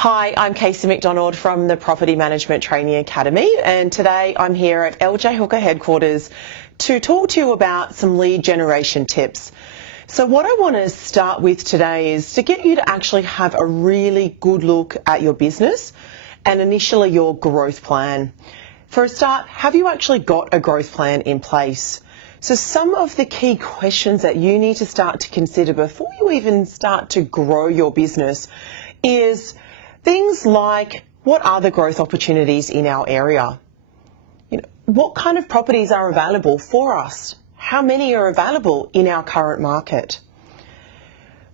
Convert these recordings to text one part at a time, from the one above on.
Hi, I'm Casey McDonald from the Property Management Training Academy, and today I'm here at LJ Hooker headquarters to talk to you about some lead generation tips. So what I want to start with today is to get you to actually have a really good look at your business and initially your growth plan. For a start, have you actually got a growth plan in place? So some of the key questions that you need to start to consider before you even start to grow your business is things like, what are the growth opportunities in our area? What kind of properties are available for us? How many are available in our current market?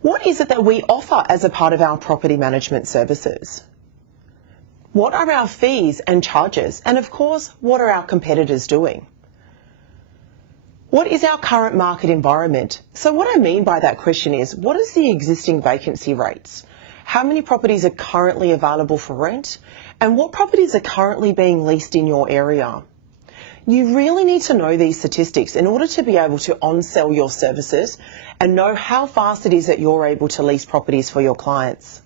What is it that we offer as a part of our property management services? What are our fees and charges? And of course, what are our competitors doing? What is our current market environment? So what I mean by that question is, what is the existing vacancy rates? How many properties are currently available for rent? And what properties are currently being leased in your area? You really need to know these statistics in order to be able to on-sell your services and know how fast it is that you're able to lease properties for your clients.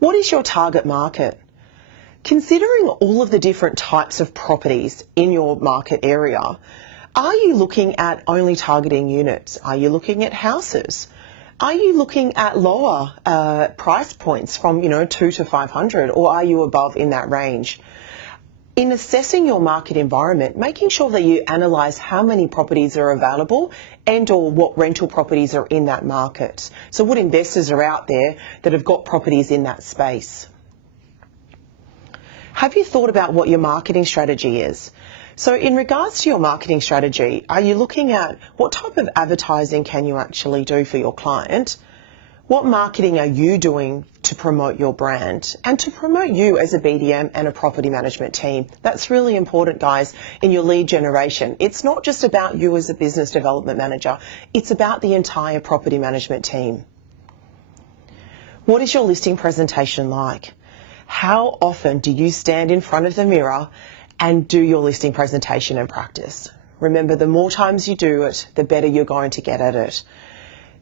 What is your target market? Considering all of the different types of properties in your market area, are you looking at only targeting units? Are you looking at houses? Are you looking at lower price points from 2 to 500, or are you above in that range? In assessing your market environment, making sure that you analyse how many properties are available and or what rental properties are in that market. So what investors are out there that have got properties in that space. Have you thought about what your marketing strategy is? So in regards to your marketing strategy, are you looking at what type of advertising can you actually do for your client? What marketing are you doing to promote your brand and to promote you as a BDM and a property management team? That's really important, guys, in your lead generation. It's not just about you as a business development manager. It's about the entire property management team. What is your listing presentation like? How often do you stand in front of the mirror and do your listing presentation and practice? Remember, the more times you do it, the better you're going to get at it.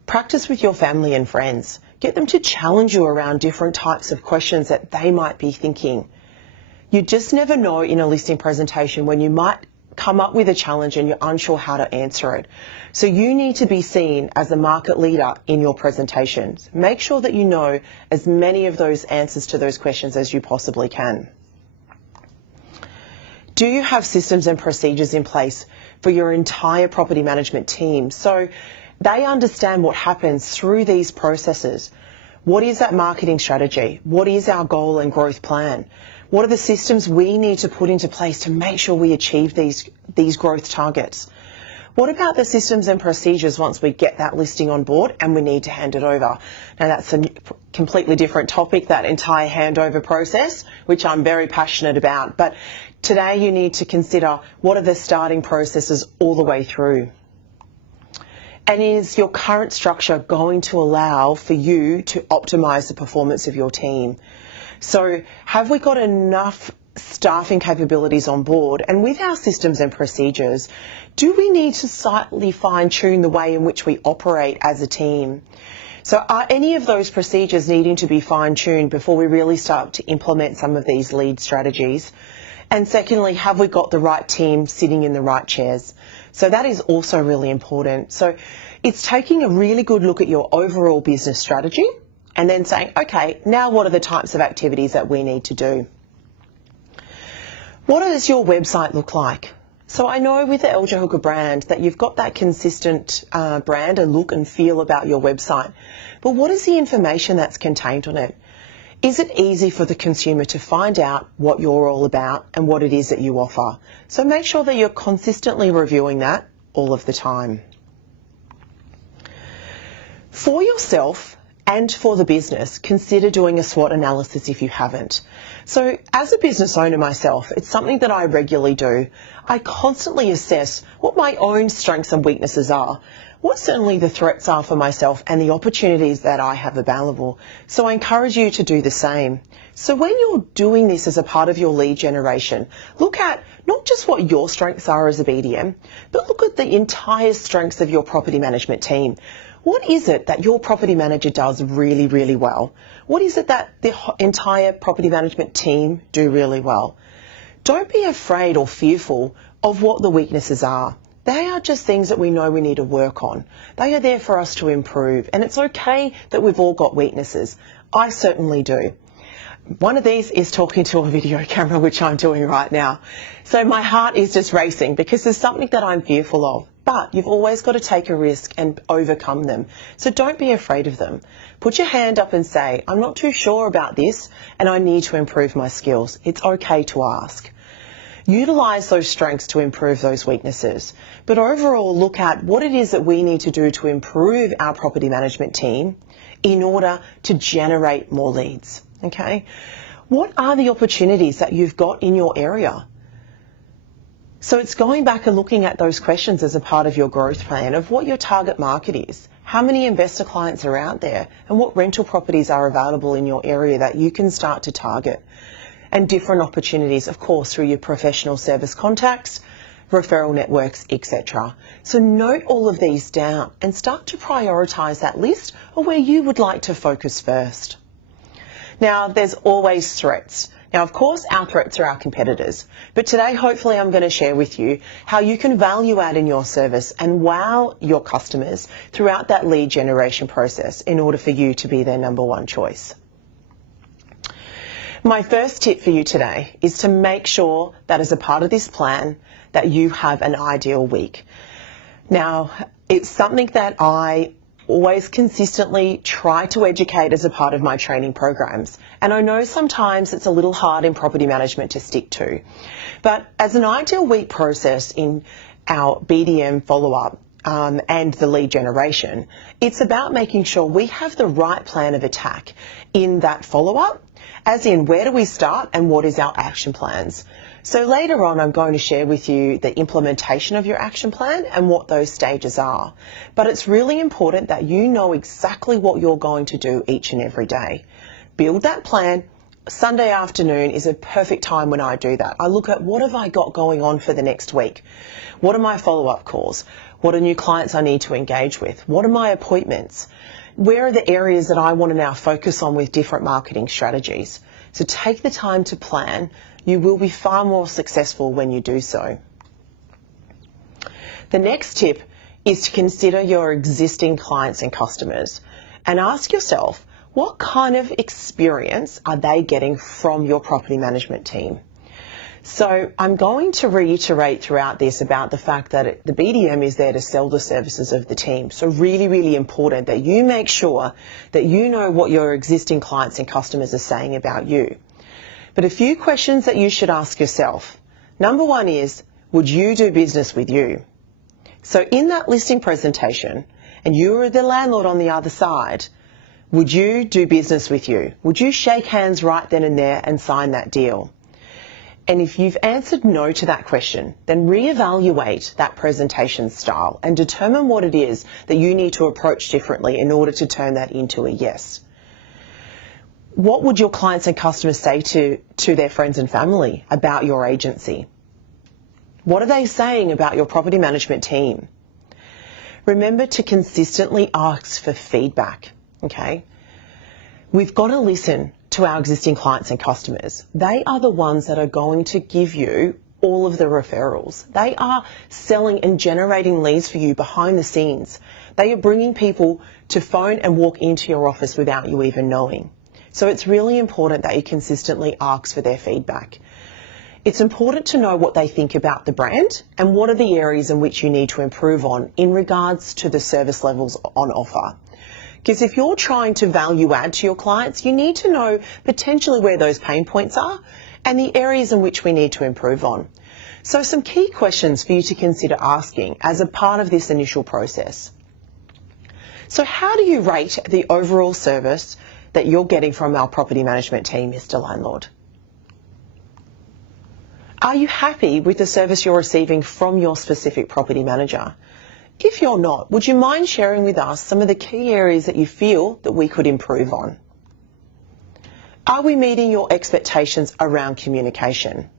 Practice with your family and friends. Get them to challenge you around different types of questions that they might be thinking. You just never know in a listing presentation when you might come up with a challenge and you're unsure how to answer it. So you need to be seen as a market leader in your presentations. Make sure that you know as many of those answers to those questions as you possibly can. Do you have systems and procedures in place for your entire property management team so they understand what happens through these processes? What is that marketing strategy? What is our goal and growth plan? What are the systems we need to put into place to make sure we achieve these growth targets? What about the systems and procedures once we get that listing on board and we need to hand it over? Now that's a completely different topic, that entire handover process, which I'm very passionate about. But today you need to consider what are the starting processes all the way through. And is your current structure going to allow for you to optimise the performance of your team? So have we got enough staffing capabilities on board? And with our systems and procedures, do we need to slightly fine-tune the way in which we operate as a team? So are any of those procedures needing to be fine-tuned before we really start to implement some of these lead strategies? And secondly, have we got the right team sitting in the right chairs? So that is also really important. So it's taking a really good look at your overall business strategy and then saying, okay, now what are the types of activities that we need to do? What does your website look like? So I know with the LJ Hooker brand that you've got that consistent brand and look and feel about your website. But what is the information that's contained on it? Is it easy for the consumer to find out what you're all about and what it is that you offer? So make sure that you're consistently reviewing that all of the time. For yourself and for the business, consider doing a SWOT analysis if you haven't. So as a business owner myself, it's something that I regularly do. I constantly assess what my own strengths and weaknesses are, what certainly the threats are for myself and the opportunities that I have available. So I encourage you to do the same. So when you're doing this as a part of your lead generation, look at not just what your strengths are as a BDM, but look at the entire strengths of your property management team. What is it that your property manager does really, really well? What is it that the entire property management team do really well? Don't be afraid or fearful of what the weaknesses are. They are just things that we know we need to work on. They are there for us to improve, and it's okay that we've all got weaknesses. I certainly do. One of these is talking to a video camera, which I'm doing right now. So my heart is just racing because there's something that I'm fearful of. But you've always got to take a risk and overcome them. So don't be afraid of them. Put your hand up and say, I'm not too sure about this and I need to improve my skills. It's okay to ask. Utilise those strengths to improve those weaknesses. But overall, look at what it is that we need to do to improve our property management team in order to generate more leads. Okay? What are the opportunities that you've got in your area? So it's going back and looking at those questions as a part of your growth plan of what your target market is, how many investor clients are out there, and what rental properties are available in your area that you can start to target. And different opportunities, of course, through your professional service contacts, referral networks, etc. So note all of these down and start to prioritise that list of where you would like to focus first. Now, there's always threats. Now, of course, our threats are our competitors, but today, hopefully, I'm going to share with you how you can value add in your service and wow your customers throughout that lead generation process in order for you to be their number one choice. My first tip for you today is to make sure that as a part of this plan that you have an ideal week. Now, it's something that I always consistently try to educate as a part of my training programs. And I know sometimes it's a little hard in property management to stick to. But as an ideal week process in our BDM follow-up and the lead generation, it's about making sure we have the right plan of attack in that follow-up, as in where do we start and what is our action plans. So later on, I'm going to share with you the implementation of your action plan and what those stages are. But it's really important that you know exactly what you're going to do each and every day. Build that plan. Sunday afternoon is a perfect time when I do that. I look at what have I got going on for the next week? What are my follow-up calls? What are new clients I need to engage with? What are my appointments? Where are the areas that I want to now focus on with different marketing strategies? So take the time to plan. You will be far more successful when you do so. The next tip is to consider your existing clients and customers and ask yourself, what kind of experience are they getting from your property management team? So I'm going to reiterate throughout this about the fact that the BDM is there to sell the services of the team. So really, really important that you make sure that you know what your existing clients and customers are saying about you. But a few questions that you should ask yourself. Number one is, would you do business with you? So in that listing presentation, and you are the landlord on the other side, would you do business with you? Would you shake hands right then and there and sign that deal? And if you've answered no to that question, then reevaluate that presentation style and determine what it is that you need to approach differently in order to turn that into a yes. What would your clients and customers say to their friends and family about your agency? What are they saying about your property management team? Remember to consistently ask for feedback, okay? We've got to listen to our existing clients and customers. They are the ones that are going to give you all of the referrals. They are selling and generating leads for you behind the scenes. They are bringing people to phone and walk into your office without you even knowing. So it's really important that you consistently ask for their feedback. It's important to know what they think about the brand and what are the areas in which you need to improve on in regards to the service levels on offer. Because if you're trying to value add to your clients, you need to know potentially where those pain points are and the areas in which we need to improve on. So some key questions for you to consider asking as a part of this initial process. So how do you rate the overall service that you're getting from our property management team, Mr. Landlord? Are you happy with the service you're receiving from your specific property manager? If you're not, would you mind sharing with us some of the key areas that you feel that we could improve on? Are we meeting your expectations around communication?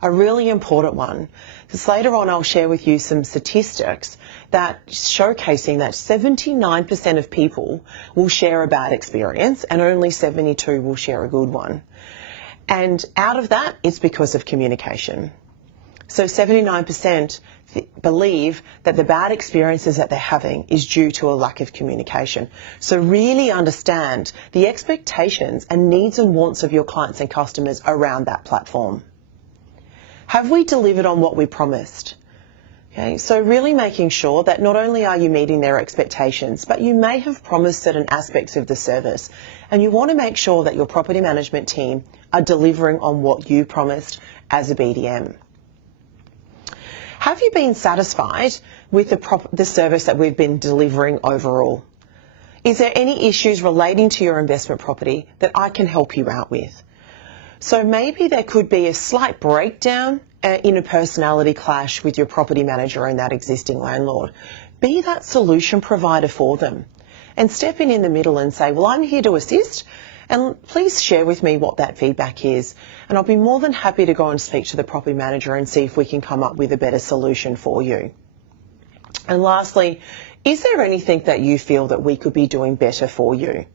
A really important one, because later on I'll share with you some statistics that showcasing that 79% of people will share a bad experience and only 72 will share a good one. And out of that, it's because of communication. So 79% believe that the bad experiences that they're having is due to a lack of communication. So really understand the expectations and needs and wants of your clients and customers around that platform. Have we delivered on what we promised? Okay, so really making sure that not only are you meeting their expectations, but you may have promised certain aspects of the service, and you want to make sure that your property management team are delivering on what you promised as a BDM. Have you been satisfied with the service that we've been delivering overall? Is there any issues relating to your investment property that I can help you out with? So maybe there could be a slight breakdown in a personality clash with your property manager and that existing landlord. Be that solution provider for them and step in the middle and say, well, I'm here to assist, and please share with me what that feedback is. And I'll be more than happy to go and speak to the property manager and see if we can come up with a better solution for you. And lastly, is there anything that you feel that we could be doing better for you?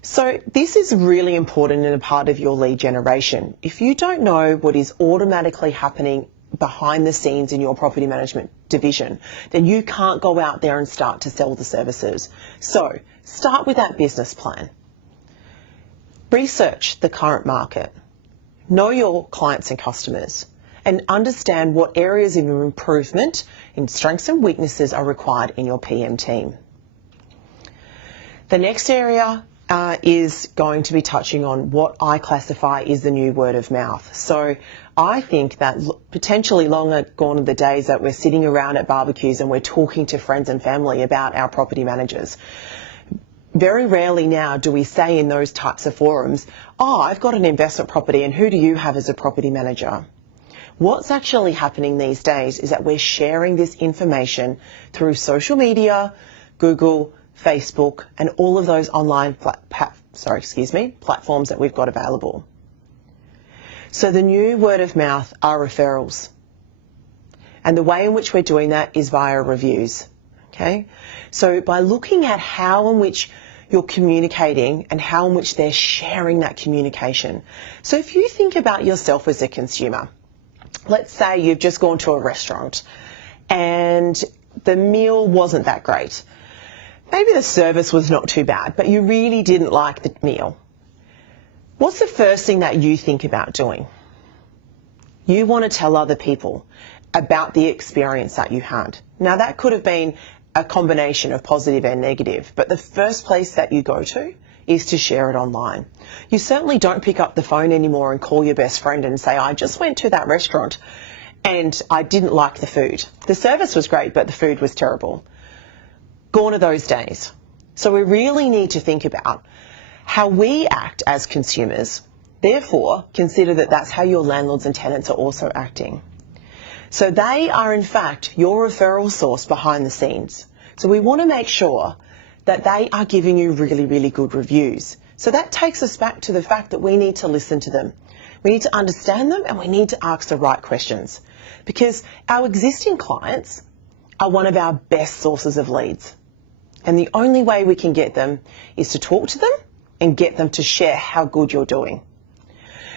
So this is really important in a part of your lead generation. If you don't know what is automatically happening behind the scenes in your property management division, then you can't go out there and start to sell the services. So start with that business plan. Research the current market. Know your clients and customers and understand what areas of improvement in strengths and weaknesses are required in your PM team. The next area is going to be touching on what I classify is the new word of mouth. So I think that potentially long gone are the days that we're sitting around at barbecues and we're talking to friends and family about our property managers. Very rarely now do we say in those types of forums, oh, I've got an investment property and who do you have as a property manager? What's actually happening these days is that we're sharing this information through social media, Google, Facebook, and all of those online platforms that we've got available. So the new word of mouth are referrals. And the way in which we're doing that is via reviews. Okay? So by looking at how in which you're communicating and how in which they're sharing that communication. So if you think about yourself as a consumer, let's say you've just gone to a restaurant and the meal wasn't that great. Maybe the service was not too bad, but you really didn't like the meal. What's the first thing that you think about doing? You want to tell other people about the experience that you had. Now that could have been a combination of positive and negative, but the first place that you go to is to share it online. You certainly don't pick up the phone anymore and call your best friend and say, I just went to that restaurant and I didn't like the food. The service was great, but the food was terrible. Gone are those days. So we really need to think about how we act as consumers. Therefore, consider that that's how your landlords and tenants are also acting. So they are in fact your referral source behind the scenes. So we want to make sure that they are giving you really, really good reviews. So that takes us back to the fact that we need to listen to them. We need to understand them and we need to ask the right questions, because our existing clients are one of our best sources of leads. And the only way we can get them is to talk to them and get them to share how good you're doing.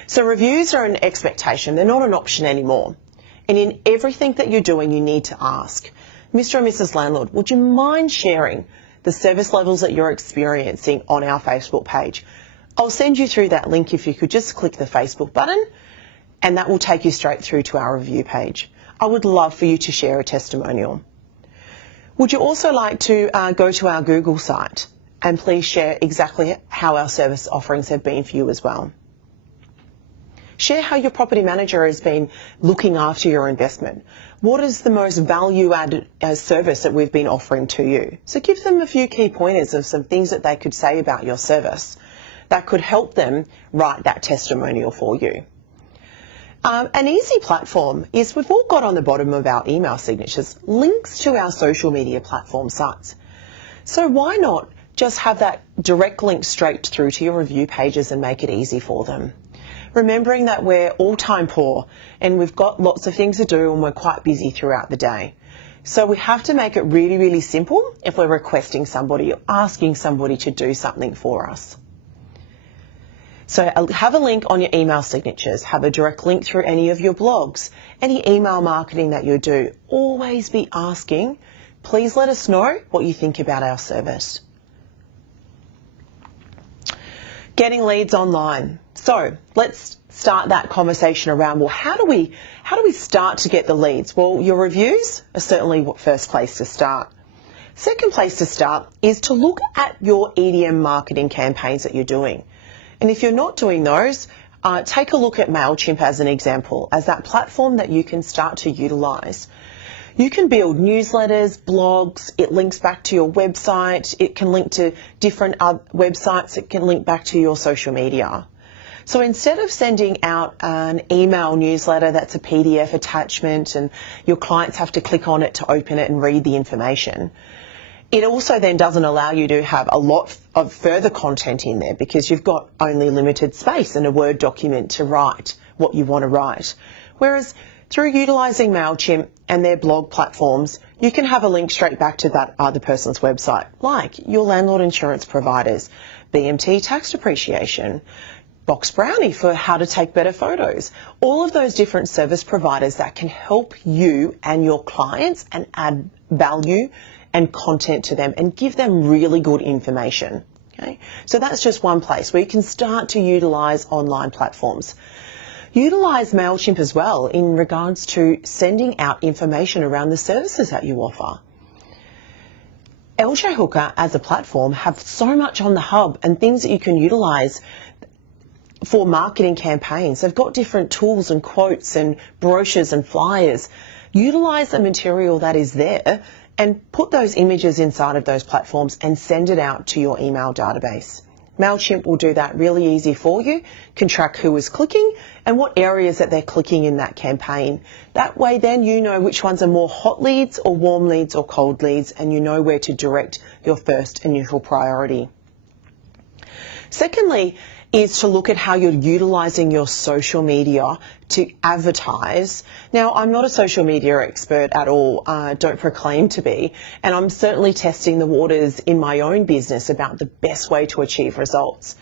So reviews are an expectation. They're not an option anymore. And in everything that you're doing, you need to ask, Mr. and Mrs. Landlord, would you mind sharing the service levels that you're experiencing on our Facebook page? I'll send you through that link if you could just click the Facebook button, and that will take you straight through to our review page. I would love for you to share a testimonial. Would you also like to go to our Google site and please share exactly how our service offerings have been for you as well? Share how your property manager has been looking after your investment. What is the most value-added service that we've been offering to you? So give them a few key pointers of some things that they could say about your service that could help them write that testimonial for you. An easy platform is we've all got on the bottom of our email signatures links to our social media platform sites. So why not just have that direct link straight through to your review pages and make it easy for them? Remembering that we're all time poor and we've got lots of things to do and we're quite busy throughout the day. So we have to make it really, really simple if we're requesting somebody or asking somebody to do something for us. So have a link on your email signatures, have a direct link through any of your blogs, any email marketing that you do. Always be asking, please let us know what you think about our service. Getting leads online. So let's start that conversation around, well, how do we start to get the leads? Well, your reviews are certainly the first place to start. Second place to start is to look at your EDM marketing campaigns that you're doing. And if you're not doing those, take a look at MailChimp as an example, as that platform that you can start to utilise. You can build newsletters, blogs, it links back to your website, it can link to different websites, it can link back to your social media. So instead of sending out an email newsletter that's a PDF attachment and your clients have to click on it to open it and read the information, it also then doesn't allow you to have a lot of further content in there because you've got only limited space in a Word document to write what you want to write. Whereas through utilising MailChimp and their blog platforms, you can have a link straight back to that other person's website, like your landlord insurance providers, BMT tax depreciation, Box Brownie for how to take better photos, all of those different service providers that can help you and your clients and add value and content to them and give them really good information. Okay? So that's just one place where you can start to utilise online platforms. Utilise MailChimp as well in regards to sending out information around the services that you offer. LJ Hooker as a platform have so much on the hub and things that you can utilise for marketing campaigns. They've got different tools and quotes and brochures and flyers. Utilise the material that is there and put those images inside of those platforms and send it out to your email database. MailChimp will do that really easy for you, can track who is clicking and what areas that they're clicking in that campaign. That way then you know which ones are more hot leads or warm leads or cold leads, and you know where to direct your first initial priority. Secondly, is to look at how you're utilising your social media to advertise. Now, I'm not a social media expert at all, don't proclaim to be, and I'm certainly testing the waters in my own business about the best way to achieve results.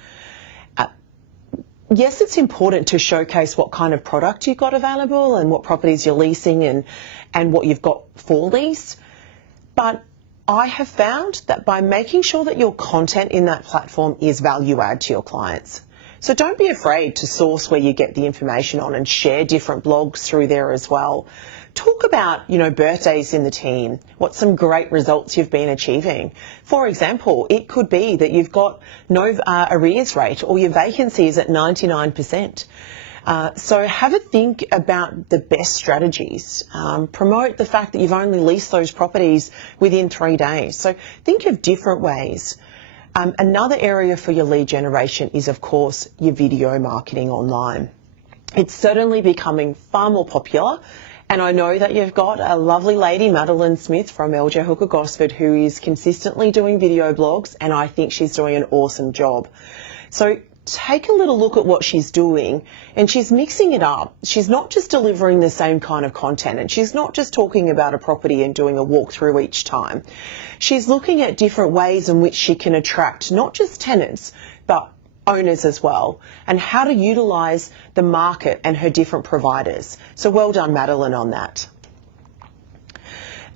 Yes, it's important to showcase what kind of product you've got available and what properties you're leasing and what you've got for lease, but I have found that by making sure that your content in that platform is value add to your clients. So don't be afraid to source where you get the information on and share different blogs through there as well. Talk about, birthdays in the team, what some great results you've been achieving. For example, it could be that you've got no arrears rate or your vacancy is at 99%. So have a think about the best strategies. Promote the fact that you've only leased those properties within 3 days. So think of different ways. Another area for your lead generation is, of course, your video marketing online. It's certainly becoming far more popular, and I know that you've got a lovely lady, Madeline Smith from LJ Hooker Gosford, who is consistently doing video blogs, and I think she's doing an awesome job. So take a little look at what she's doing, and she's mixing it up. She's not just delivering the same kind of content, and she's not just talking about a property and doing a walkthrough each time. She's looking at different ways in which she can attract not just tenants, but owners as well, and how to utilise the market and her different providers. So well done, Madeline, on that.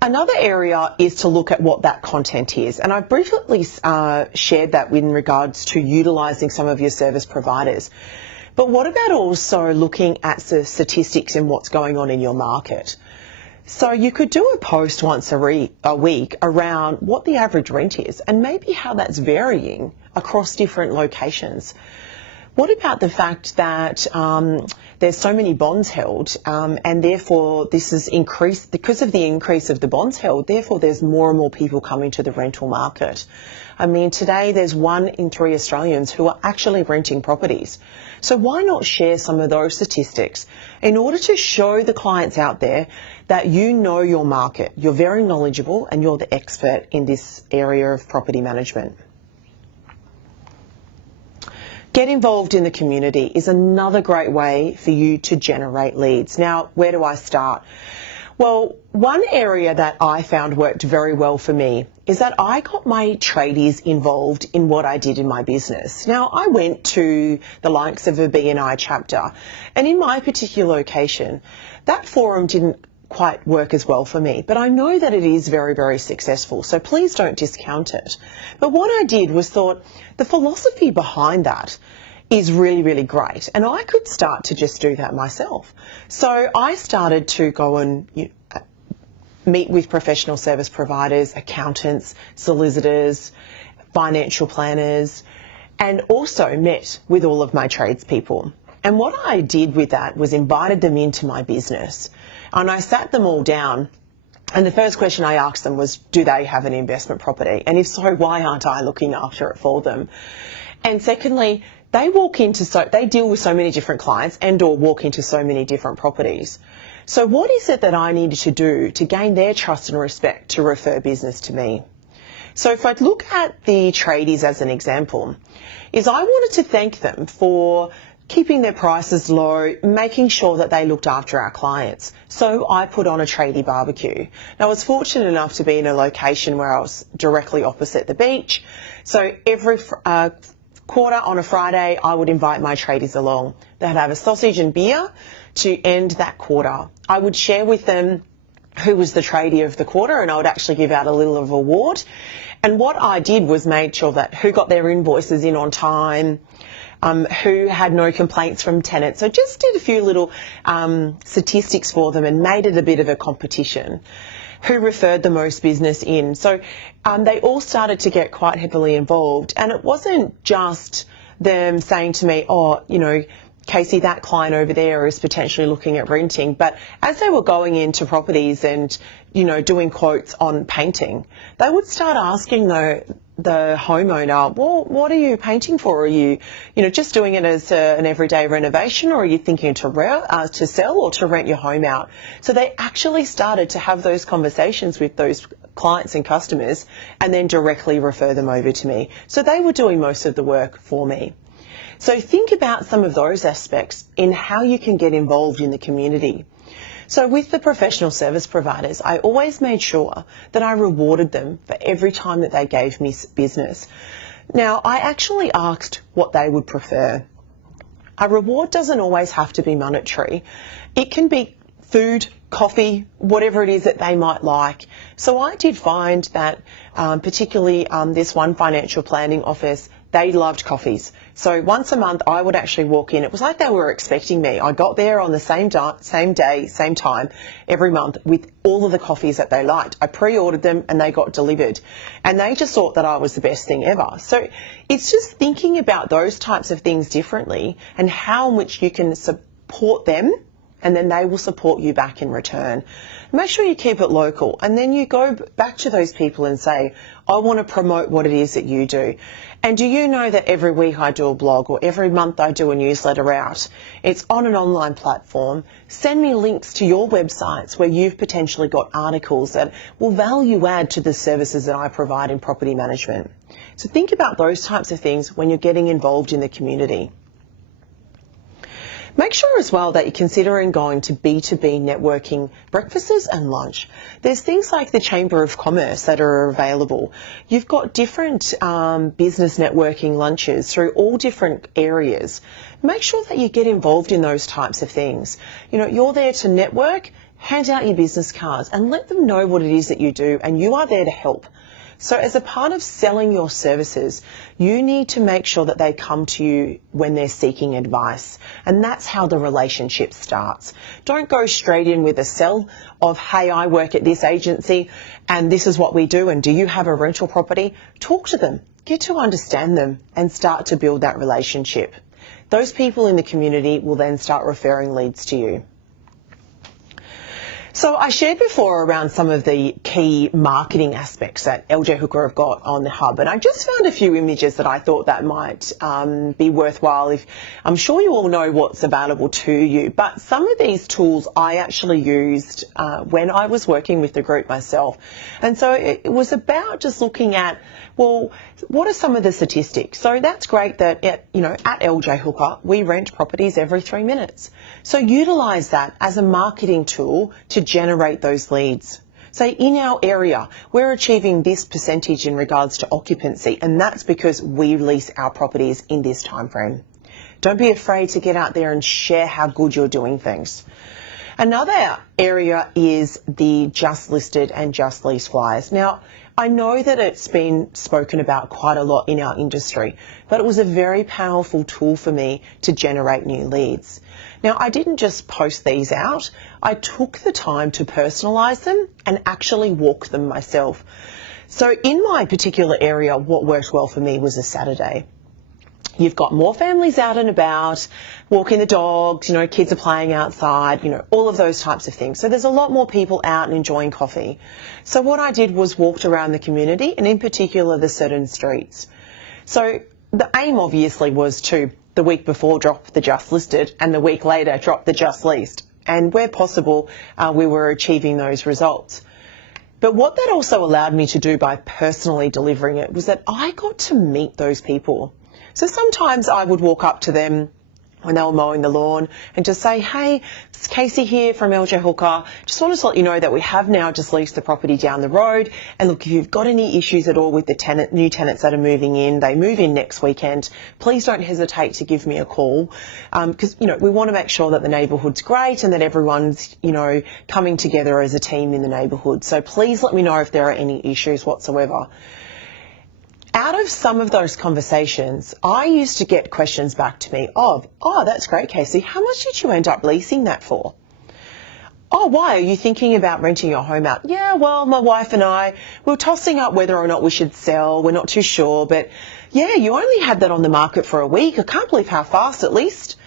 Another area is to look at what that content is, and I briefly shared that in regards to utilising some of your service providers. But what about also looking at the statistics and what's going on in your market? So you could do a post once a week around what the average rent is and maybe how that's varying across different locations. What about the fact that there's so many bonds held and therefore this is increased because of the increase of the bonds held, therefore there's more and more people coming to the rental market. I mean, today there's 1 in 3 Australians who are actually renting properties. So why not share some of those statistics in order to show the clients out there that you know your market, you're very knowledgeable and you're the expert in this area of property management. Get involved in the community is another great way for you to generate leads. Now, where do I start? Well, one area that I found worked very well for me is that I got my tradies involved in what I did in my business. Now, I went to the likes of a BNI chapter, and in my particular location, that forum didn't quite work as well for me, but I know that it is very, very successful, so please don't discount it. But what I did was thought the philosophy behind that is really, really great, and I could start to just do that myself. So I started to go and meet with professional service providers, accountants, solicitors, financial planners, and also met with all of my tradespeople. And what I did with that was invited them into my business, and I sat them all down, and the first question I asked them was, do they have an investment property? And if so, why aren't I looking after it for them? And secondly, they deal with so many different clients and or walk into so many different properties. So what is it that I needed to do to gain their trust and respect to refer business to me? So if I look at the tradies as an example, is I wanted to thank them for keeping their prices low, making sure that they looked after our clients. So I put on a tradie barbecue. Now I was fortunate enough to be in a location where I was directly opposite the beach. So every quarter on a Friday, I would invite my tradies along. They'd have a sausage and beer to end that quarter. I would share with them who was the tradie of the quarter, and I would actually give out a little of award. And what I did was made sure that who got their invoices in on time, who had no complaints from tenants. So just did a few little statistics for them and made it a bit of a competition. Who referred the most business in. So they all started to get quite heavily involved, and it wasn't just them saying to me, oh, you know, Casey, that client over there is potentially looking at renting. But as they were going into properties and, you know, doing quotes on painting, they would start asking the homeowner, well, what are you painting for? Are you, just doing it as an everyday renovation, or are you thinking to sell or to rent your home out? So they actually started to have those conversations with those clients and customers and then directly refer them over to me. So they were doing most of the work for me. So think about some of those aspects in how you can get involved in the community. So with the professional service providers, I always made sure that I rewarded them for every time that they gave me business. Now, I actually asked what they would prefer. A reward doesn't always have to be monetary. It can be food, coffee, whatever it is that they might like. So I did find that particularly this one financial planning office, they loved coffees. So once a month I would actually walk in. It was like they were expecting me. I got there on the same day, same time every month with all of the coffees that they liked. I pre-ordered them and they got delivered. And they just thought that I was the best thing ever. So it's just thinking about those types of things differently and how in which you can support them, and then they will support you back in return. Make sure you keep it local, and then you go back to those people and say, I want to promote what it is that you do. And do you know that every week I do a blog, or every month I do a newsletter out? It's on an online platform. Send me links to your websites where you've potentially got articles that will value add to the services that I provide in property management. So think about those types of things when you're getting involved in the community. Make sure as well that you're considering going to B2B networking breakfasts and lunch. There's things like the Chamber of Commerce that are available. You've got different business networking lunches through all different areas. Make sure that you get involved in those types of things. You're there to network, hand out your business cards and let them know what it is that you do, and you are there to help. So as a part of selling your services, you need to make sure that they come to you when they're seeking advice. And that's how the relationship starts. Don't go straight in with a sell of, hey, I work at this agency and this is what we do, and do you have a rental property? Talk to them, get to understand them and start to build that relationship. Those people in the community will then start referring leads to you. So I shared before around some of the key marketing aspects that LJ Hooker have got on the hub, and I just found a few images that I thought that might be worthwhile. I'm sure you all know what's available to you, but some of these tools I actually used when I was working with the group myself. And so it was about just looking at, well, what are some of the statistics? So that's great that, at LJ Hooker, we rent properties every 3 minutes. So utilise that as a marketing tool to generate those leads. So in our area, we're achieving this percentage in regards to occupancy, and that's because we lease our properties in this time frame. Don't be afraid to get out there and share how good you're doing things. Another area is the just listed and just leased flyers. Now, I know that it's been spoken about quite a lot in our industry, but it was a very powerful tool for me to generate new leads. Now, I didn't just post these out. I took the time to personalise them and actually walk them myself. So in my particular area, what worked well for me was a Saturday. You've got more families out and about, walking the dogs, kids are playing outside, all of those types of things. So there's a lot more people out and enjoying coffee. So what I did was walked around the community, and in particular the certain streets. So the aim obviously was to, the week before, drop the just listed, and the week later drop the just leased. And where possible, we were achieving those results. But what that also allowed me to do by personally delivering it was that I got to meet those people. So sometimes I would walk up to them when they were mowing the lawn and just say, hey, it's Casey here from LJ Hooker. Just wanted to let you know that we have now just leased the property down the road. And look, if you've got any issues at all with the new tenants that are moving in, they move in next weekend, please don't hesitate to give me a call. Because, we want to make sure that the neighbourhood's great and that everyone's, coming together as a team in the neighbourhood. So please let me know if there are any issues whatsoever. Out of some of those conversations, I used to get questions back to me of, oh, that's great, Casey. How much did you end up leasing that for? Oh, why? Are you thinking about renting your home out? Yeah, well, my wife and I, we're tossing up whether or not we should sell. We're not too sure. But yeah, you only had that on the market for a week. I can't believe how fast, at least.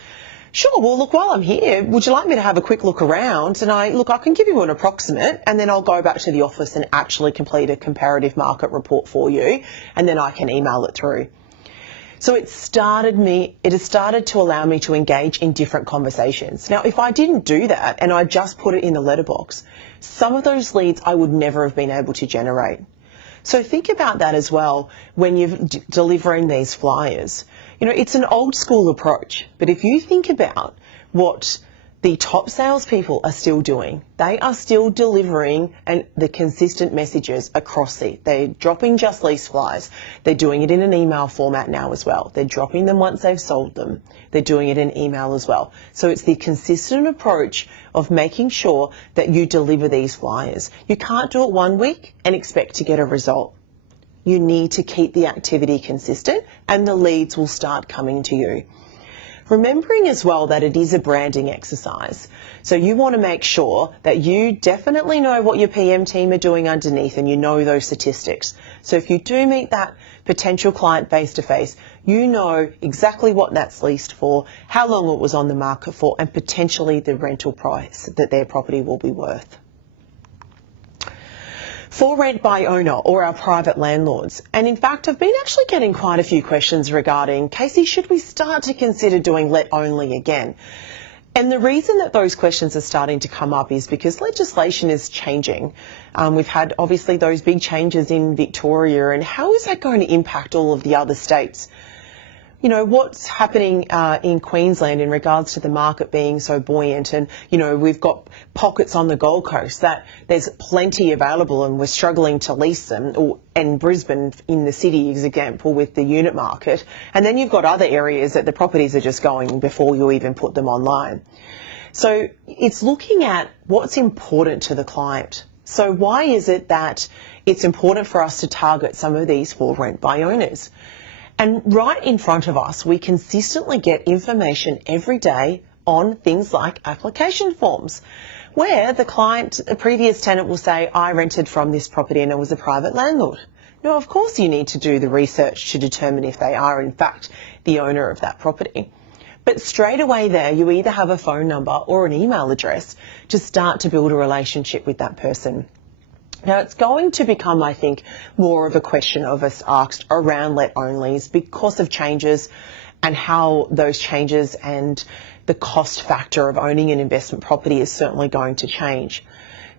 Sure, well, look, while I'm here, would you like me to have a quick look around? And I can give you an approximate, and then I'll go back to the office and actually complete a comparative market report for you, and then I can email it through. So it has started to allow me to engage in different conversations. Now, if I didn't do that and I just put it in the letterbox, some of those leads I would never have been able to generate. So think about that as well when you're delivering these flyers. It's an old school approach, but if you think about what the top salespeople are still doing, they are still delivering the consistent messages across they're dropping just lease flyers. They're doing it in an email format now as well. They're dropping them once they've sold them. They're doing it in email as well. So it's the consistent approach of making sure that you deliver these flyers. You can't do it one week and expect to get a result. You need to keep the activity consistent and the leads will start coming to you. Remembering as well that it is a branding exercise. So you want to make sure that you definitely know what your PM team are doing underneath and you know those statistics. So if you do meet that potential client face to face, you know exactly what that's leased for, how long it was on the market for, and potentially the rental price that their property will be worth. For rent by owner or our private landlords. And in fact, I've been actually getting quite a few questions regarding, Casey, should we start to consider doing let only again? And the reason that those questions are starting to come up is because legislation is changing. We've had obviously those big changes in Victoria, and how is that going to impact all of the other states? What's happening in Queensland in regards to the market being so buoyant, and, we've got pockets on the Gold Coast that there's plenty available and we're struggling to lease them, and Brisbane in the city is example with the unit market. And then you've got other areas that the properties are just going before you even put them online. So it's looking at what's important to the client. So why is it that it's important for us to target some of these for rent by owners? And right in front of us, we consistently get information every day on things like application forms, where the previous tenant will say, I rented from this property and it was a private landlord. Now, of course, you need to do the research to determine if they are, in fact, the owner of that property. But straight away there, you either have a phone number or an email address to start to build a relationship with that person. Now, it's going to become, I think, more of a question of us asked around let-onlys because of changes and how those changes and the cost factor of owning an investment property is certainly going to change.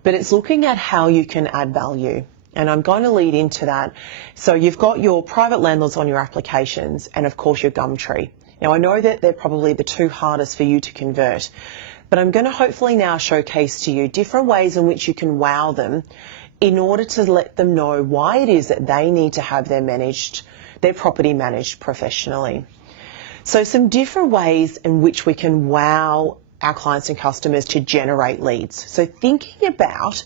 But it's looking at how you can add value. And I'm going to lead into that. So you've got your private landlords on your applications and, of course, your Gumtree. Now, I know that they're probably the two hardest for you to convert. But I'm going to hopefully now showcase to you different ways in which you can wow them in order to let them know why it is that they need to have their property managed professionally. So some different ways in which we can wow our clients and customers to generate leads. So thinking about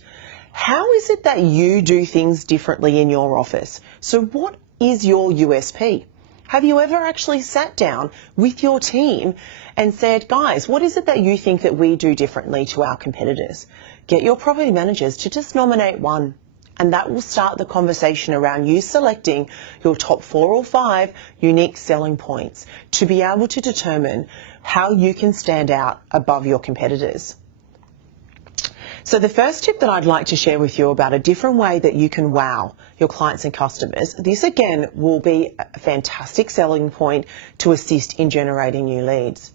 how is it that you do things differently in your office? So what is your USP? Have you ever actually sat down with your team and said, guys, what is it that you think that we do differently to our competitors? Get your property managers to just nominate one, and that will start the conversation around you selecting your top 4 or 5 unique selling points to be able to determine how you can stand out above your competitors. So the first tip that I'd like to share with you about a different way that you can wow your clients and customers, this again will be a fantastic selling point to assist in generating new leads.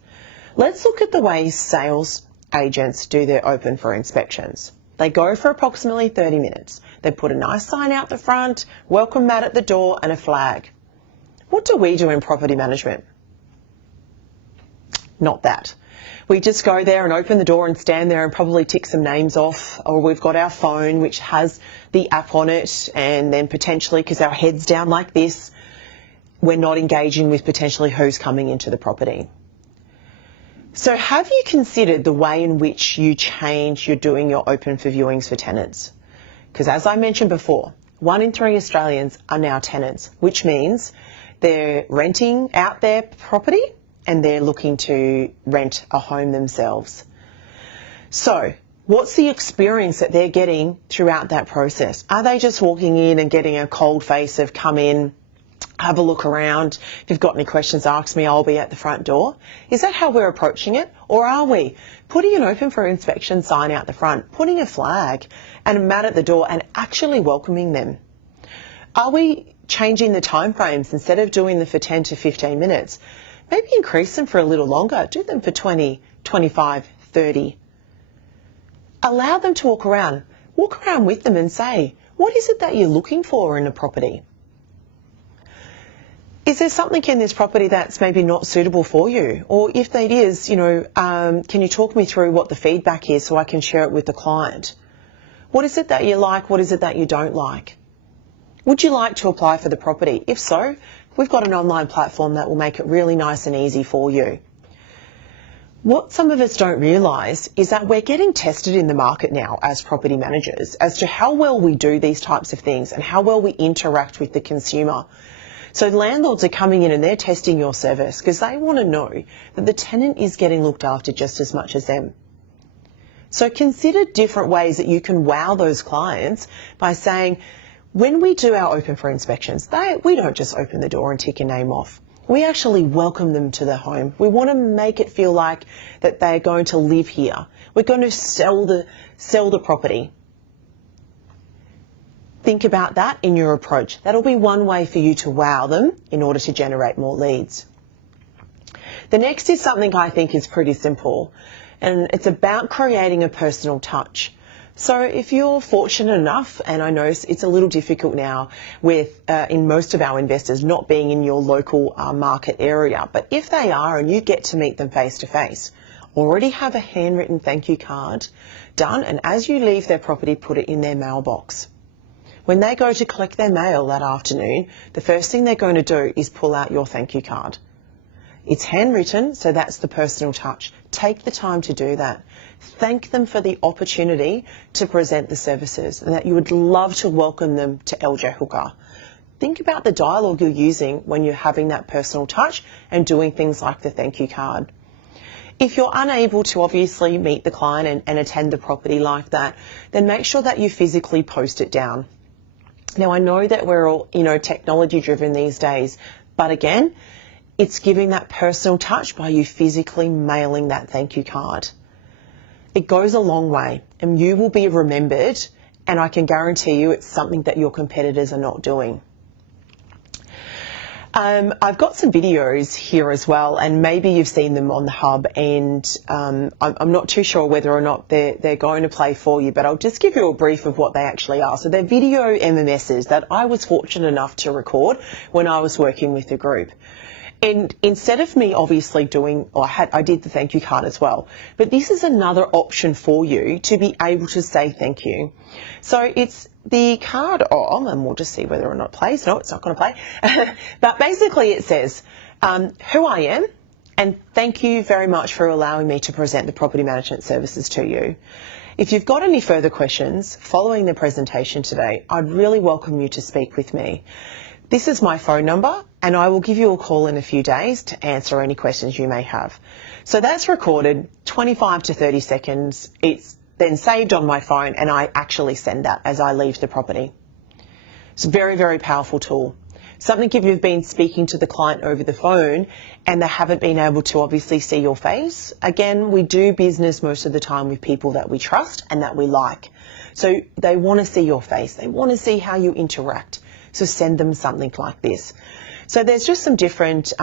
Let's look at the way sales agents do their open for inspections. They go for approximately 30 minutes. They put a nice sign out the front, welcome mat at the door and a flag. What do we do in property management? Not that. We just go there and open the door and stand there and probably tick some names off, or we've got our phone which has the app on it, and then potentially, because our head's down like this, we're not engaging with potentially who's coming into the property. So have you considered the way in which you're doing your open for viewings for tenants? Because as I mentioned before, 1 in 3 Australians are now tenants, which means they're renting out their property and they're looking to rent a home themselves. So what's the experience that they're getting throughout that process? Are they just walking in and getting a cold face of come in, have a look around, if you've got any questions, ask me, I'll be at the front door? Is that how we're approaching it? Or are we putting an open for inspection sign out the front, putting a flag and a mat at the door and actually welcoming them? Are we changing the time frames? Instead of doing them for 10 to 15 minutes, maybe increase them for a little longer. Do them for 20, 25, 30. Allow them to walk around with them and say, what is it that you're looking for in a property? Is there something in this property that's maybe not suitable for you? Or if it is, can you talk me through what the feedback is so I can share it with the client? What is it that you like? What is it that you don't like? Would you like to apply for the property? If so, we've got an online platform that will make it really nice and easy for you. What some of us don't realise is that we're getting tested in the market now as property managers as to how well we do these types of things and how well we interact with the consumer. So landlords are coming in and they're testing your service because they want to know that the tenant is getting looked after just as much as them. So consider different ways that you can wow those clients by saying, when we do our open for inspections, we don't just open the door and tick a name off. We actually welcome them to the home. We want to make it feel like that they're going to live here. We're going to sell the property. Think about that in your approach. That'll be one way for you to wow them in order to generate more leads. The next is something I think is pretty simple, and it's about creating a personal touch. So if you're fortunate enough, and I know it's a little difficult now with in most of our investors not being in your local market area, but if they are and you get to meet them face to face, already have a handwritten thank you card done, and as you leave their property, put it in their mailbox. When they go to collect their mail that afternoon, the first thing they're going to do is pull out your thank you card. It's handwritten, so that's the personal touch. Take the time to do that. Thank them for the opportunity to present the services and that you would love to welcome them to LJ Hooker. Think about the dialogue you're using when you're having that personal touch and doing things like the thank you card. If you're unable to obviously meet the client and attend the property like that, then make sure that you physically post it down. Now, I know that we're all, technology driven these days, but again, it's giving that personal touch by you physically mailing that thank you card. It goes a long way and you will be remembered, and I can guarantee you it's something that your competitors are not doing. I've got some videos here as well, and maybe you've seen them on the hub, and I'm not too sure whether or not they're going to play for you, but I'll just give you a brief of what they actually are. So they're video MMSs that I was fortunate enough to record when I was working with the group. And instead of me obviously doing, I did the thank you card as well, but this is another option for you to be able to say thank you. So it's the card on, and we'll just see whether or not it plays. No, it's not going to play. But basically it says, who I am, and thank you very much for allowing me to present the property management services to you. If you've got any further questions following the presentation today, I'd really welcome you to speak with me. This is my phone number, and I will give you a call in a few days to answer any questions you may have. So that's recorded 25 to 30 seconds. It's then saved on my phone, and I actually send that as I leave the property. It's a very, very powerful tool. Something if you've been speaking to the client over the phone and they haven't been able to obviously see your face. Again, we do business most of the time with people that we trust and that we like. So they want to see your face. They want to see how you interact. So send them something like this. So there's just some different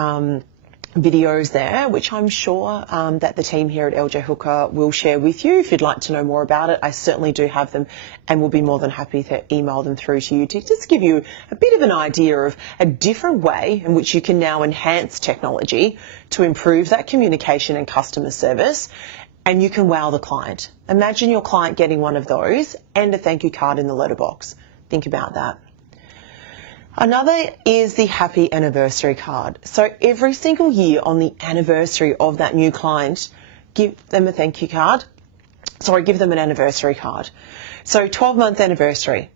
videos there, which I'm sure that the team here at LJ Hooker will share with you. If you'd like to know more about it, I certainly do have them and will be more than happy to email them through to you to just give you a bit of an idea of a different way in which you can now enhance technology to improve that communication and customer service, and you can wow the client. Imagine your client getting one of those and a thank you card in the letterbox. Think about that. Another is the happy anniversary card. So every single year on the anniversary of that new client, give them a thank you card. Give them an anniversary card. So 12-month anniversary,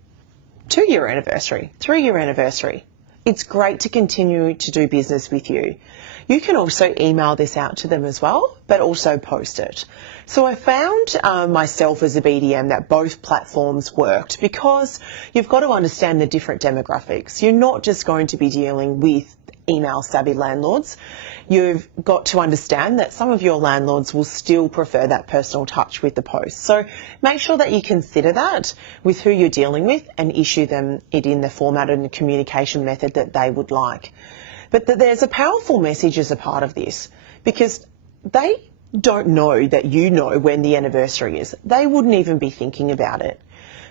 2-year anniversary, 3-year anniversary. It's great to continue to do business with you. You can also email this out to them as well, but also post it. So I found myself as a BDM that both platforms worked because you've got to understand the different demographics. You're not just going to be dealing with email savvy landlords. You've got to understand that some of your landlords will still prefer that personal touch with the post. So make sure that you consider that with who you're dealing with and issue them it in the format and the communication method that they would like. But there's a powerful message as a part of this because they don't know that you know when the anniversary is. They wouldn't even be thinking about it.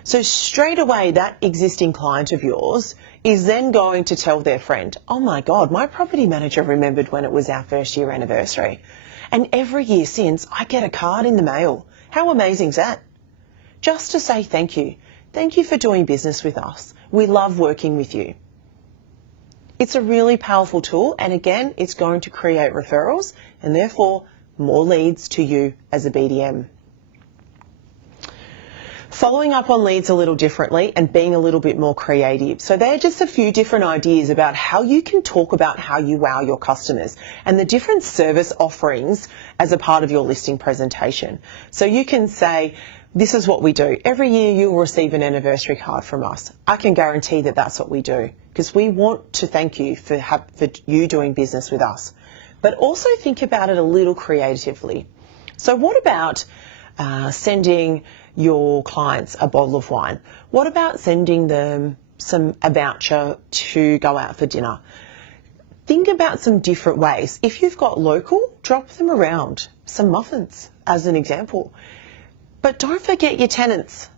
So straight away, that existing client of yours is then going to tell their friend, oh my God, my property manager remembered when it was our 1st year anniversary. And every year since, I get a card in the mail. How amazing is that? Just to say thank you. Thank you for doing business with us. We love working with you. It's a really powerful tool, and again, it's going to create referrals and therefore more leads to you as a BDM. Following up on leads a little differently and being a little bit more creative. So they're just a few different ideas about how you can talk about how you wow your customers and the different service offerings as a part of your listing presentation. So you can say, this is what we do. Every year you'll receive an anniversary card from us. I can guarantee that that's what we do because we want to thank you for you doing business with us. But also think about it a little creatively. So what about sending your clients a bottle of wine? What about sending them a voucher to go out for dinner? Think about some different ways. If you've got local, drop them around. Some muffins, as an example. But don't forget your tenants,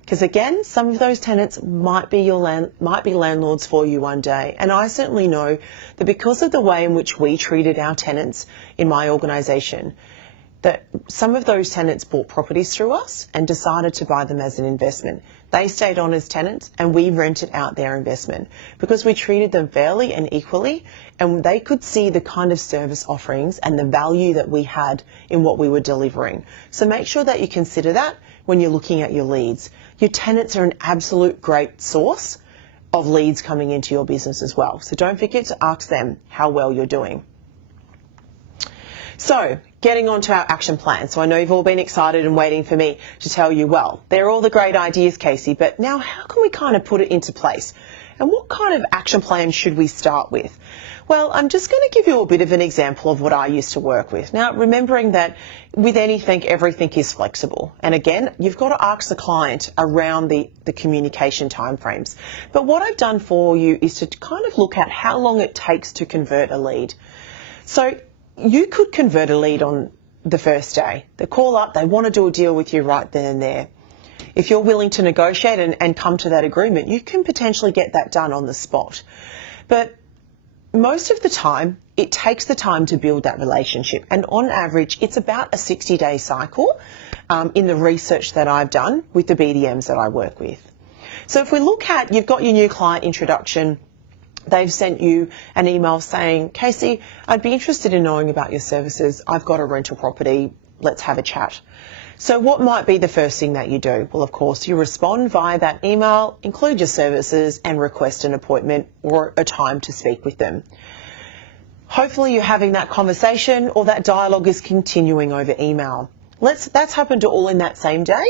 because again, some of those tenants might be landlords for you one day. And I certainly know that because of the way in which we treated our tenants in my organisation, that some of those tenants bought properties through us and decided to buy them as an investment. They stayed on as tenants and we rented out their investment because we treated them fairly and equally, and they could see the kind of service offerings and the value that we had in what we were delivering. So make sure that you consider that when you're looking at your leads. Your tenants are an absolute great source of leads coming into your business as well. So don't forget to ask them how well you're doing. So getting on to our action plan. So I know you've all been excited and waiting for me to tell you, well, they're all the great ideas, Casey, but now how can we kind of put it into place? And what kind of action plan should we start with? Well, I'm just going to give you a bit of an example of what I used to work with. Now, remembering that with anything, everything is flexible. And again, you've got to ask the client around the communication timeframes. But what I've done for you is to kind of look at how long it takes to convert a lead. So you could convert a lead on the first day. They call up, they want to do a deal with you right then and there. If you're willing to negotiate and come to that agreement, you can potentially get that done on the spot. But most of the time, it takes the time to build that relationship. And on average, it's about a 60-day cycle in the research that I've done with the BDMs that I work with. So if we look at, you've got your new client introduction, they've sent you an email saying, Casey, I'd be interested in knowing about your services. I've got a rental property. Let's have a chat. So what might be the first thing that you do? Well, of course, you respond via that email, include your services and request an appointment or a time to speak with them. Hopefully you're having that conversation or that dialogue is continuing over email. That's happened to all in that same day.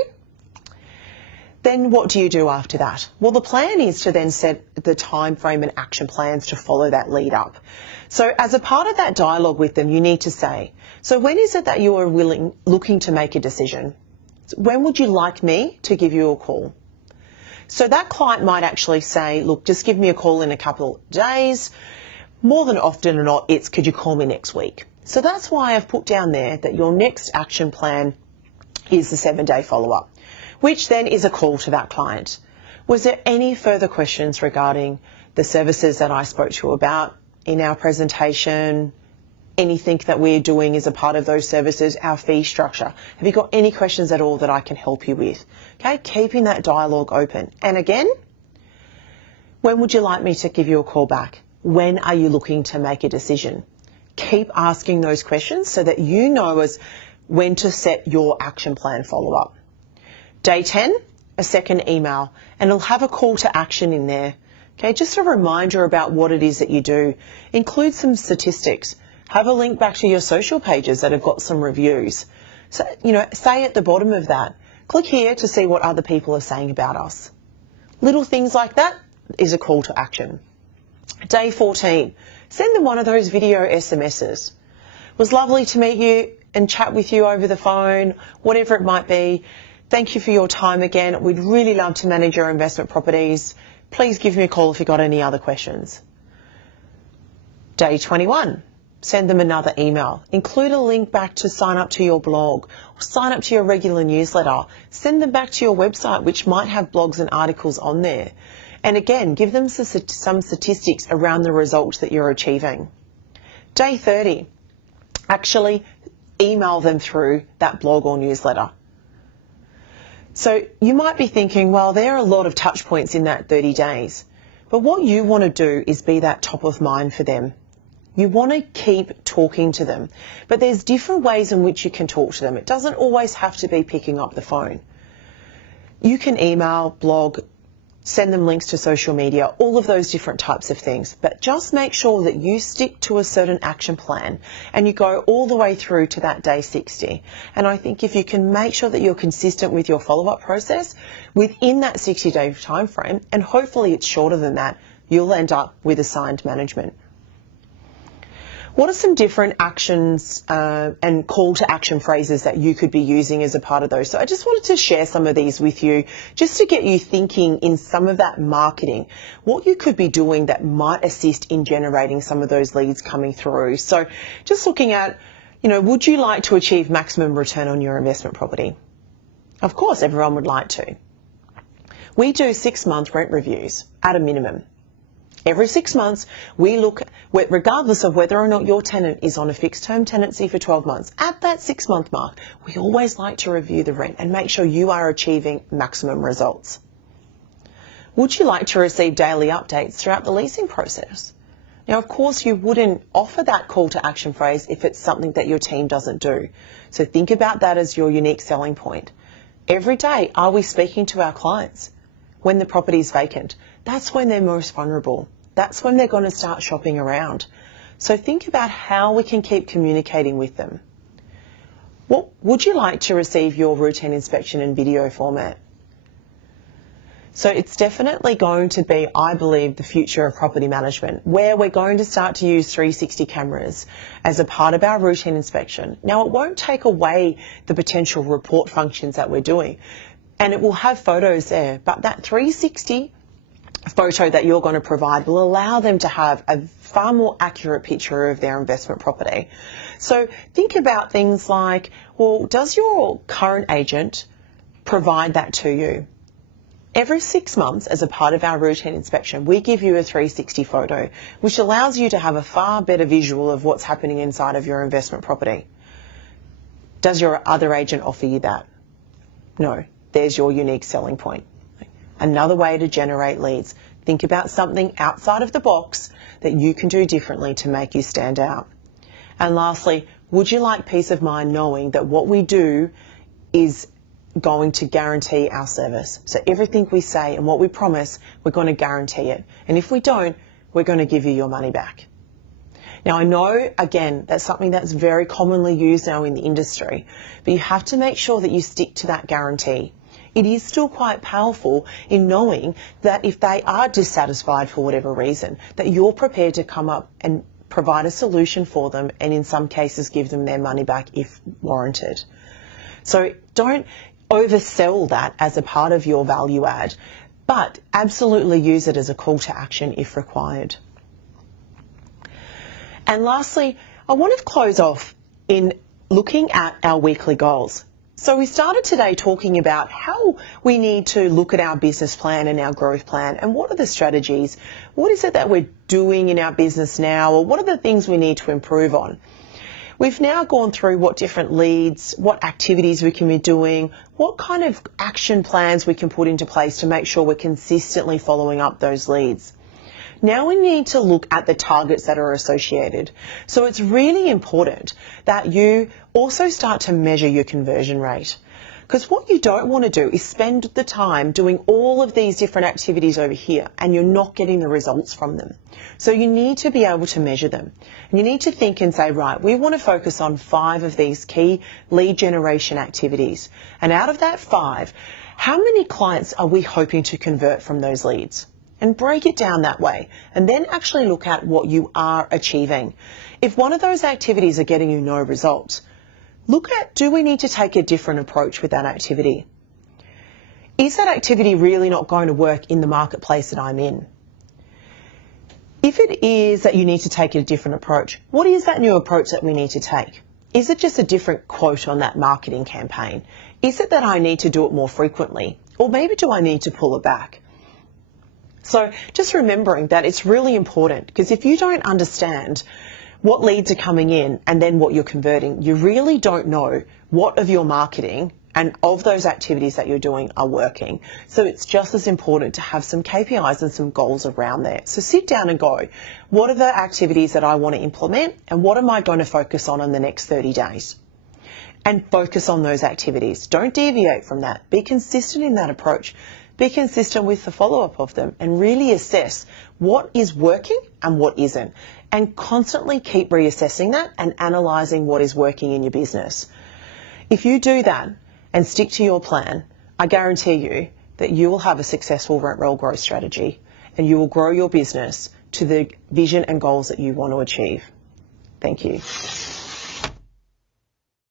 Then what do you do after that? Well, the plan is to then set the time frame and action plans to follow that lead up. So as a part of that dialogue with them, you need to say, so when is it that you are looking to make a decision? When would you like me to give you a call? So that client might actually say, look, just give me a call in a couple of days. More than often or not, it's could you call me next week? So that's why I've put down there that your next action plan is the 7-day follow-up, which then is a call to that client. Was there any further questions regarding the services that I spoke to you about in our presentation? Anything that we're doing as a part of those services, our fee structure? Have you got any questions at all that I can help you with? Okay, keeping that dialogue open. And again, when would you like me to give you a call back? When are you looking to make a decision? Keep asking those questions so that you know when to set your action plan follow-up. Day 10, a second email, and it'll have a call to action in there. Okay, just a reminder about what it is that you do. Include some statistics. Have a link back to your social pages that have got some reviews. So, say at the bottom of that, click here to see what other people are saying about us. Little things like that is a call to action. Day 14, send them one of those video SMSs. It was lovely to meet you and chat with you over the phone, whatever it might be. Thank you for your time again. We'd really love to manage your investment properties. Please give me a call if you've got any other questions. Day 21, send them another email. Include a link back to sign up to your blog or sign up to your regular newsletter. Send them back to your website, which might have blogs and articles on there. And again, give them some statistics around the results that you're achieving. Day 30, actually email them through that blog or newsletter. So you might be thinking, well, there are a lot of touch points in that 30 days. But what you want to do is be that top of mind for them. You want to keep talking to them. But there's different ways in which you can talk to them. It doesn't always have to be picking up the phone. You can email, blog, send them links to social media, all of those different types of things. But just make sure that you stick to a certain action plan and you go all the way through to that day 60. And I think if you can make sure that you're consistent with your follow-up process within that 60-day time frame, and hopefully it's shorter than that, you'll end up with assigned management. What are some different actions and call to action phrases that you could be using as a part of those? So I just wanted to share some of these with you just to get you thinking in some of that marketing, what you could be doing that might assist in generating some of those leads coming through. So just looking at, would you like to achieve maximum return on your investment property? Of course, everyone would like to. We do 6-month rent reviews at a minimum. Every 6 months, we look, regardless of whether or not your tenant is on a fixed term tenancy for 12 months, at that 6-month mark, we always like to review the rent and make sure you are achieving maximum results. Would you like to receive daily updates throughout the leasing process? Now, of course, you wouldn't offer that call to action phrase if it's something that your team doesn't do. So think about that as your unique selling point. Every day, are we speaking to our clients? When the property is vacant, that's when they're most vulnerable. That's when they're going to start shopping around. So think about how we can keep communicating with them. What would you like to receive your routine inspection in video format? So it's definitely going to be, I believe, the future of property management, where we're going to start to use 360 cameras as a part of our routine inspection. Now, it won't take away the potential report functions that we're doing, and it will have photos there, but that 360 photo that you're going to provide will allow them to have a far more accurate picture of their investment property. So think about things like, well, does your current agent provide that to you? Every 6 months, as a part of our routine inspection, we give you a 360 photo, which allows you to have a far better visual of what's happening inside of your investment property. Does your other agent offer you that? No. There's your unique selling point. Another way to generate leads. Think about something outside of the box that you can do differently to make you stand out. And lastly, would you like peace of mind knowing that what we do is going to guarantee our service? So everything we say and what we promise, we're going to guarantee it. And if we don't, we're going to give you your money back. Now, I know, again, that's something that's very commonly used now in the industry, but you have to make sure that you stick to that guarantee. It is still quite powerful in knowing that if they are dissatisfied for whatever reason, that you're prepared to come up and provide a solution for them, and in some cases give them their money back if warranted. So don't oversell that as a part of your value add, but absolutely use it as a call to action if required. And lastly, I want to close off in looking at our weekly goals. So we started today talking about how we need to look at our business plan and our growth plan, and what are the strategies, what is it that we're doing in our business now, or what are the things we need to improve on. We've now gone through what different leads, what activities we can be doing, what kind of action plans we can put into place to make sure we're consistently following up those leads. Now we need to look at the targets that are associated. So it's really important that you also start to measure your conversion rate. Because what you don't want to do is spend the time doing all of these different activities over here and you're not getting the results from them. So you need to be able to measure them. And you need to think and say, right, we want to focus on 5 of these key lead generation activities. And out of that 5, how many clients are we hoping to convert from those leads? And break it down that way, and then actually look at what you are achieving. If one of those activities are getting you no results, look at, do we need to take a different approach with that activity? Is that activity really not going to work in the marketplace that I'm in? If it is that you need to take a different approach, what is that new approach that we need to take? Is it just a different quote on that marketing campaign? Is it that I need to do it more frequently? Or maybe do I need to pull it back? So just remembering that it's really important, because if you don't understand what leads are coming in and then what you're converting, you really don't know what of your marketing and of those activities that you're doing are working. So it's just as important to have some KPIs and some goals around there. So sit down and go, what are the activities that I want to implement and what am I going to focus on in the next 30 days? And focus on those activities. Don't deviate from that. Be consistent in that approach. Be consistent with the follow-up of them and really assess what is working and what isn't. And constantly keep reassessing that and analysing what is working in your business. If you do that and stick to your plan, I guarantee you that you will have a successful rent roll growth strategy and you will grow your business to the vision and goals that you want to achieve. Thank you.